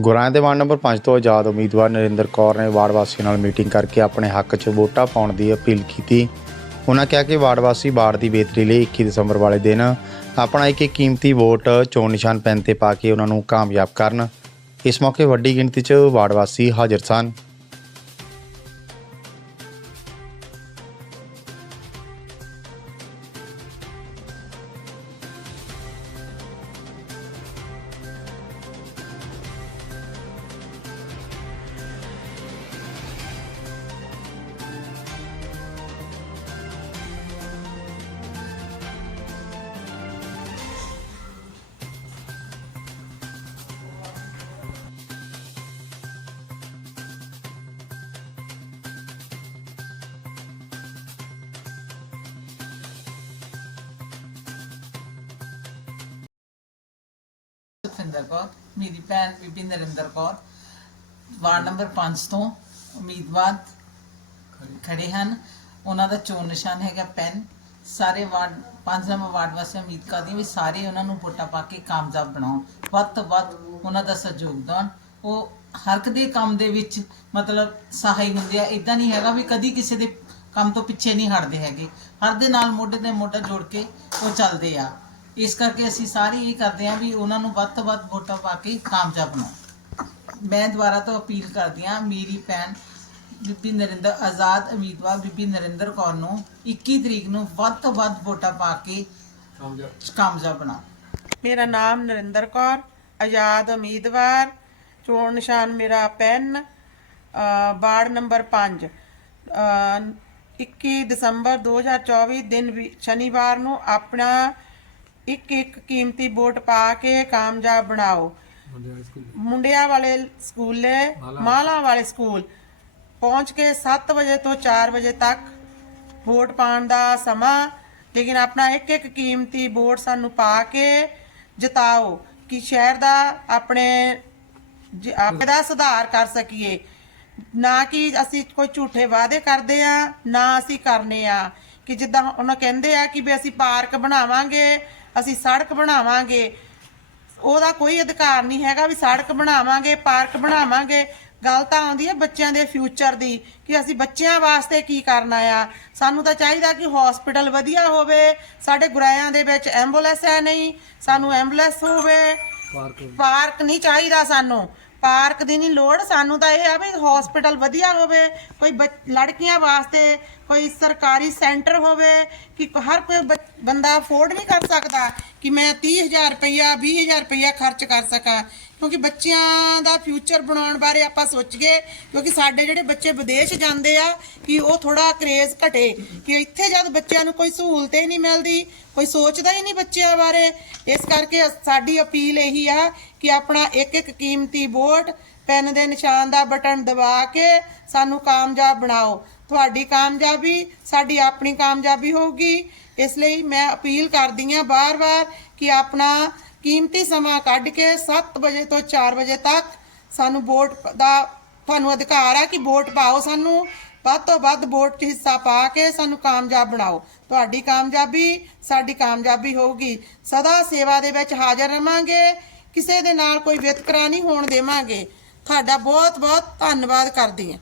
ਗੁਰਾਂ ਦੇ ward number 5 ਤੋਂ ਆਜ਼ਾਦ ਉਮੀਦਵਾਰ ਨਰਿੰਦਰ ਕੌਰ ਨੇ ਵਾਰਡ ਵਾਸੀਆਂ ਨਾਲ ਮੀਟਿੰਗ ਕਰਕੇ ਆਪਣੇ ਹੱਕ 'ਚ ਵੋਟਾਂ ਪਾਉਣ ਦੀ ਅਪੀਲ ਕੀਤੀ। ਉਹਨਾਂ ਕਿਹਾ ਕਿ ਵਾਰਡ ਵਾਸੀ ਵਾਰਡ ਦੀ ਬਿਹਤਰੀ ਲਈ 21 ਦਸੰਬਰ ਵਾਲੇ ਦਿਨ ਆਪਣਾ ਇੱਕ ਇੱਕ ਕੀਮਤੀ ਵੋਟ ਚੋਣ ਨਿਸ਼ਾਨ ਪੈਨ ਤੇ ਪਾ ਕੇ ਉਹਨਾਂ ਨੂੰ ਕਾਮਯਾਬ ਕਰਨ। ਇਸ ਮੌਕੇ ਵੱਡੀ ਗਿਣਤੀ 'ਚ ਵਾਰਡ ਵਾਸੀ ਹਾਜ਼ਰ ਸਨ। ਸੁਖਿੰਦਰ ਕੌਰ ਮੇਰੀ ਭੈਣ ਬੀਬੀ ਨਰਿੰਦਰ ਕੌਰ ਵਾਰਡ ਨੰਬਰ 5 ਤੋਂ ਉਮੀਦਵਾਰ ਖੜੇ ਹਨ। ਉਹਨਾਂ ਦਾ ਚੋਣ ਨਿਸ਼ਾਨ ਹੈਗਾ ਪੈਨ। ਸਾਰੇ ਵਾਰਡ 5 ਨੰਬਰ ਵਾਰਡ ਵਾਸਤੇ ਉਮੀਦ ਕਰਦੀ ਹਾਂ ਵੀ ਸਾਰੇ ਉਹਨਾਂ ਨੂੰ ਵੋਟਾਂ ਪਾ ਕੇ ਕਾਮਯਾਬ ਬਣਾਉਣ। ਵੱਧ ਤੋਂ ਵੱਧ ਉਹਨਾਂ ਦਾ ਸਹਿਯੋਗ ਦੇਣ। ਉਹ ਹਰ ਇੱਕ ਦੇ ਕੰਮ ਦੇ ਵਿੱਚ ਮਤਲਬ ਸਹਾਈ ਹੁੰਦੇ ਆ। ਇਦਾਂ ਨਹੀਂ ਹੈਗਾ ਵੀ ਕਦੀ ਕਿਸੇ ਦੇ ਕੰਮ ਤੋਂ ਪਿੱਛੇ ਨਹੀਂ ਹਟਦੇ ਹੈਗੇ। ਹਰ ਦੇ ਨਾਲ ਮੋਢੇ ਤੇ ਮੋਢਾ ਜੋੜ ਕੇ ਉਹ ਚੱਲਦੇ ਆ। ਇਸ ਕਰਕੇ ਅਸੀਂ ਸਾਰੇ ਇਹ ਕਰਦੇ ਹਾਂ ਵੀ ਉਹਨਾਂ ਨੂੰ ਵੱਧ ਤੋਂ ਵੱਧ ਵੋਟਾਂ ਪਾ ਕੇ ਕਾਮਯਾਬ ਬਣਾਉਣ ਮੈਂ ਦੁਬਾਰਾ ਤੋਂ ਅਪੀਲ ਕਰਦੀ ਹਾਂ ਮੇਰੀ ਭੈਣ ਬੀਬੀ ਨਰਿੰਦਰ ਆਜ਼ਾਦ ਉਮੀਦਵਾਰ ਬੀਬੀ ਨਰਿੰਦਰ ਕੌਰ ਨੂੰ 21 ਤਰੀਕ ਨੂੰ ਵੱਧ ਤੋਂ ਵੱਧ ਵੋਟਾਂ ਪਾ ਕੇ ਕਾਮਯਾਬ। ਬਣਾਓ। ਮੇਰਾ ਨਾਮ ਨਰਿੰਦਰ ਕੌਰ ਆਜ਼ਾਦ ਉਮੀਦਵਾਰ ਚੋਣ ਨਿਸ਼ਾਨ ਮੇਰਾ ਪੈਨ ਵਾਰਡ ਨੰਬਰ 5 21 ਦਸੰਬਰ 2024 ਦਿਨ ਵੀ- ਸ਼ਨੀਵਾਰ ਨੂੰ ਆਪਣਾ ਇੱਕ ਇੱਕ ਕੀਮਤੀ ਵੋਟ ਪਾ ਕੇ ਕਾਮਯਾਬ ਬਣਾਓ। ਮੁੰਡਿਆਂ ਵਾਲੇ ਸਕੂਲੇ। ਮਾਲਾ ਵਾਲੇ ਸਕੂਲ। ਪਹੁੰਚ ਕੇ 7 ਵਜੇ ਤੋਂ 4 ਵਜੇ ਤੱਕ ਵੋਟ ਪਾਉਣ ਦਾ ਸਮਾਂ ਲੇਕਿਨ ਆਪਣਾ ਇੱਕ ਇੱਕ ਕੀਮਤੀ ਵੋਟ ਸਾਨੂੰ ਪਾ ਕੇ ਜਿਤਾਓ ਕਿ ਸ਼ਹਿਰ ਦਾ ਆਪਣੇ ਆਪੇ ਦਾ ਸੁਧਾਰ ਕਰ ਸਕੀਏ। ਨਾ ਕਿ ਅਸੀਂ ਕੋਈ ਝੂਠੇ ਵਾਅਦੇ ਕਰਦੇ ਆ ਨਾ ਅਸੀਂ ਕਰਨੇ ਆ ਕਿ ਜਿੱਦਾਂ ਉਹਨਾਂ ਕਹਿੰਦੇ ਆ ਕਿ ਵੀ ਅਸੀਂ ਪਾਰਕ ਬਣਾਵਾਂਗੇ ਅਸੀਂ ਸੜਕ ਬਣਾਵਾਂਗੇ। ਉਹਦਾ ਕੋਈ ਅਧਿਕਾਰ ਨਹੀਂ ਹੈਗਾ ਵੀ ਸੜਕ ਬਣਾਵਾਂਗੇ ਪਾਰਕ ਬਣਾਵਾਂਗੇ। ਗੱਲ ਤਾਂ ਆਉਂਦੀ ਹੈ ਬੱਚਿਆਂ ਦੇ ਫਿਊਚਰ ਦੀ ਕਿ ਅਸੀਂ ਬੱਚਿਆਂ ਵਾਸਤੇ ਕੀ ਕਰਨਾ ਆ ਸਾਨੂੰ ਤਾਂ ਚਾਹੀਦਾ ਕਿ ਹਸਪੀਟਲ ਵਧੀਆ ਹੋਵੇ ਸਾਡੇ ਗੁਰਾਇਆਂ ਦੇ ਵਿੱਚ ਐਂਬੂਲੈਂਸ ਹੈ ਨਹੀਂ ਸਾਨੂੰ ਐਂਬੂਲੈਂਸ ਹੋਵੇ। ਪਾਰਕ ਨਹੀਂ ਚਾਹੀਦਾ ਸਾਨੂੰ। ਪਾਰਕ ਦੀ ਨਹੀਂ ਲੋੜ ਸਾਨੂੰ ਤਾਂ ਇਹ ਆ ਵੀ ਹਸਪੀਟਲ ਵਧੀਆ ਹੋਵੇ। ਕੋਈ ਲੜਕੀਆਂ ਵਾਸਤੇ ਕੋਈ ਸਰਕਾਰੀ ਸੈਂਟਰ ਹੋਵੇ ਕਿ ਹਰ ਕੋਈ ਬੱਚ- ਬੰਦਾ ਅਫੋਰਡ ਨਹੀਂ ਕਰ ਸਕਦਾ ਕਿ ਮੈਂ 30000 ਰੁਪਇਆ 20000 ਰੁਪਇਆ ਖਰਚ ਕਰ ਸਕਾਂ। ਕਿਉਂਕਿ ਬੱਚਿਆਂ ਦਾ ਫਿਊਚਰ ਬਣਾਉਣ ਬਾਰੇ ਆਪਾਂ ਸੋਚੀਏ, ਕਿਉਂਕਿ ਸਾਡੇ ਜਿਹੜੇ ਬੱਚੇ ਵਿਦੇਸ਼ ਜਾਂਦੇ ਆ, ਕਿ ਉਹ ਥੋੜਾ ਕਰੇਜ਼ ਘਟੇ। ਕਿ ਇੱਥੇ ਜਦ ਬੱਚਿਆਂ ਨੂੰ ਕੋਈ ਸਹੂਲਤ ਹੀ ਨਹੀਂ ਮਿਲਦੀ, ਕੋਈ ਸੋਚਦਾ ਹੀ ਨਹੀਂ ਬੱਚਿਆਂ ਬਾਰੇ। ਇਸ ਕਰਕੇ ਸਾਡੀ ਅਪੀਲ ਇਹੀ ਆ ਕਿ ਆਪਣਾ ਇੱਕ ਇੱਕ ਕੀਮਤੀ ਵੋਟ ਪੈਨ ਦੇ ਨਿਸ਼ਾਨ ਦਾ ਬਟਨ ਦਬਾ ਕੇ ਸਾਨੂੰ ਕਾਮਯਾਬ ਬਣਾਓ। ਤੁਹਾਡੀ ਕਾਮਯਾਬੀ ਸਾਡੀ ਆਪਣੀ ਕਾਮਯਾਬੀ ਹੋਊਗੀ। ਇਸ ਲਈ ਮੈਂ ਅਪੀਲ ਕਰਦੀ ਹਾਂ ਬਾਰ-ਬਾਰ ਕਿ ਆਪਣਾ ਕੀਮਤੀ ਸਮਾਂ ਕੱਢ ਕੇ 7 ਵਜੇ ਤੋਂ 4 ਵਜੇ ਤੱਕ ਸਾਨੂੰ ਵੋਟ ਦਾ ਤੁਹਾਨੂੰ ਅਧਿਕਾਰ ਆ ਕਿ ਵੋਟ ਪਾਓ ਸਾਨੂੰ। ਵੱਧ ਤੋਂ ਵੱਧ ਵੋਟ 'ਚ ਹਿੱਸਾ ਪਾ ਕੇ ਸਾਨੂੰ ਕਾਮਯਾਬ ਬਣਾਓ। ਤੁਹਾਡੀ ਕਾਮਯਾਬੀ ਸਾਡੀ ਕਾਮਯਾਬੀ ਹੋਊਗੀ। ਸਦਾ ਸੇਵਾ ਦੇ ਵਿੱਚ ਹਾਜ਼ਰ ਰਵਾਂਗੇ ਕਿਸੇ ਦੇ ਨਾਲ ਕੋਈ ਵਿਤਕਰਾ ਨਹੀਂ ਹੋਣ ਦੇਵਾਂਗੇ। ਤੁਹਾਡਾ ਬਹੁਤ ਬਹੁਤ ਧੰਨਵਾਦ ਕਰਦੀ ਹਾਂ।